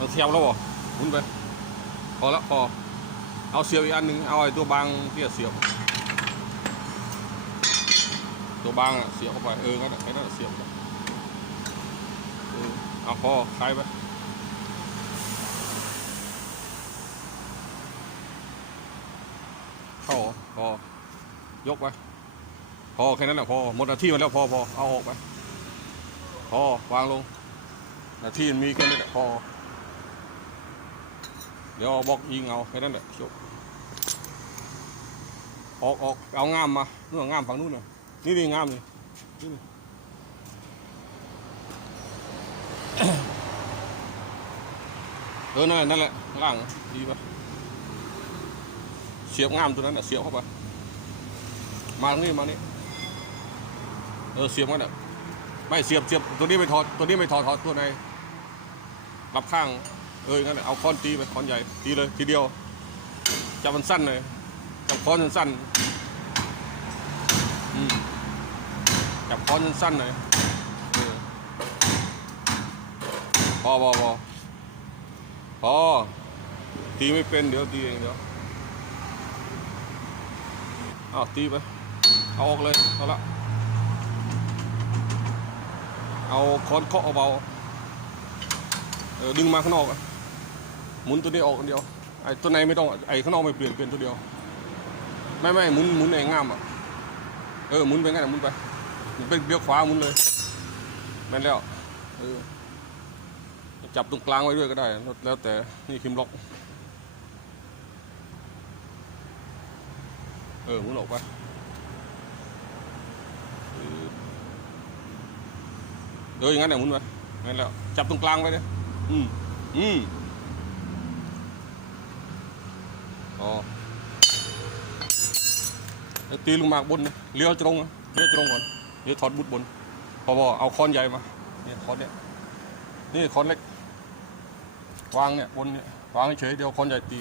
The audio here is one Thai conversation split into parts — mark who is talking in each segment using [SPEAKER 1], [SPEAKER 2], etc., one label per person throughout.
[SPEAKER 1] เอาเสียบแล้วบ่หมุนไป พอแล้วพอ เอาเสียบอีกอันหนึ่งเอาไอ้ตัวบางที่จะเสียบ ตัวบางอะเสียบเข้าไป เอองั้นอะไอ้นั่นอะเสียบเออเอาพอคลายไปเข้าพอยกไปพอแค่นั้นแหละพอหมดหน้าที่มันแล้วพอพอเอาออกไปพอวางลงหน้าที่มันมีแค่นี้แหละพอ เดี๋ยวบล็อกยิงเอาแค่นั้นแหละจบออกออกเอางามมานู่องามฝั่งนู้นน่ะนี่นี่งามนี่นี่นี่เออนั่นแหละนั่นแหละล่างดีปะเสียบงามตัวนั้นน่ะเสียบเข้าไปมาทางนี้มานี่เออเสียบกันอะไม่เสียบเสียบตัวนี้ไม่ถอดตัวนี้ไม่ถอดถอดตัวในรับข้าง เอองั้นเอาค้อนตีไปค้อนใหญ่ตีเลยทีเดียวจับมันสั้นเลยจับค้อนสั้นจับค้อนสั้นเลยเออพอพอพอพอตีไม่เป็นเดี๋ยวตีเองเดี๋ยวเอาตีไป เอาออกเลยเอาละ เอาค้อนเคาะเอาเบา เออดึงมาข้างนอกอะ หมุนตัวนี้ออกคนเดียวไอ้ตัวในไม่ต้องไอ้ข้างนอกไม่เปลี่ยนเปลี่ยนตัวเดียว ไม่ไม่หมุนหมุนไอ้ง่ามอะเออหมุนไปงั้นหมุนไปหมุนเป็นเบี้ยวขวาหมุนเลยแม่นแล้วเออจับตรงกลางไว้ด้วยก็ได้ แล้วแต่นี่คิมล็อก เออหมุนออกไปเอออย่างนั้นแหละหมุนไปแม่นแล้วจับตรงกลางไว้เลยอืมอืม อ๋อตีลงมาบนเลี้ยวตรงเลี้ยวตรงก่อนเดี๋ยวถอดบุดบน พอพอเอาค้อนใหญ่มาเนี่ยค้อนเนี่ยนี่ค้อนเล็ก วางเนี่ยบนเนี่ยวางเฉยเดี๋ยวค้อนใหญ่ตี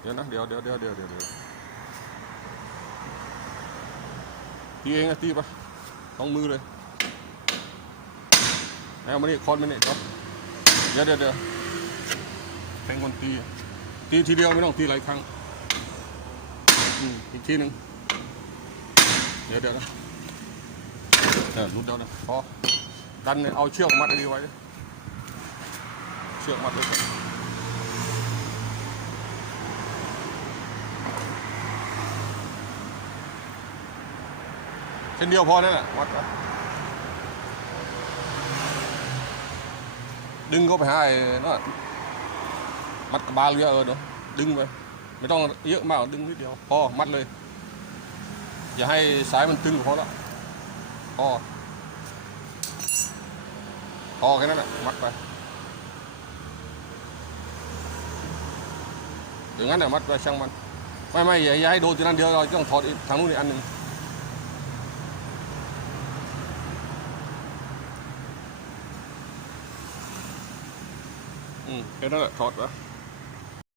[SPEAKER 1] เดี๋ยวนะเดี๋ยวเดี๋ยวเดี๋ยวเดี๋ยวเดี๋ยวเดี๋ยวตีเองนะตีไปต้องมือเลยแล้วมานี่ค้อนมานี่ครับเดี๋ยวเดี๋ยวเดี๋ยวแทงคนตี ตีทีเดียวไม่ต้องตีหลายครั้งอีกทีหนึ่งเดี๋ยวเดี๋ยวนะเออรุดเดี๋ยวนะพอดันเนี่ยเอาเชือกมัดอันนี้ไว้ เชือกมัดไว้ก่อนเส้นเดียวพอนั่นแหละมัดไว้ดึงเข้าไปให้นั่นมัดกระ บาลเยอะเออเดี๋ยวดึงไปไม่ต้องเยอะมากดึงนิดเดียวพอมัดเลยอย่าให้สายมันตึงพอละพอ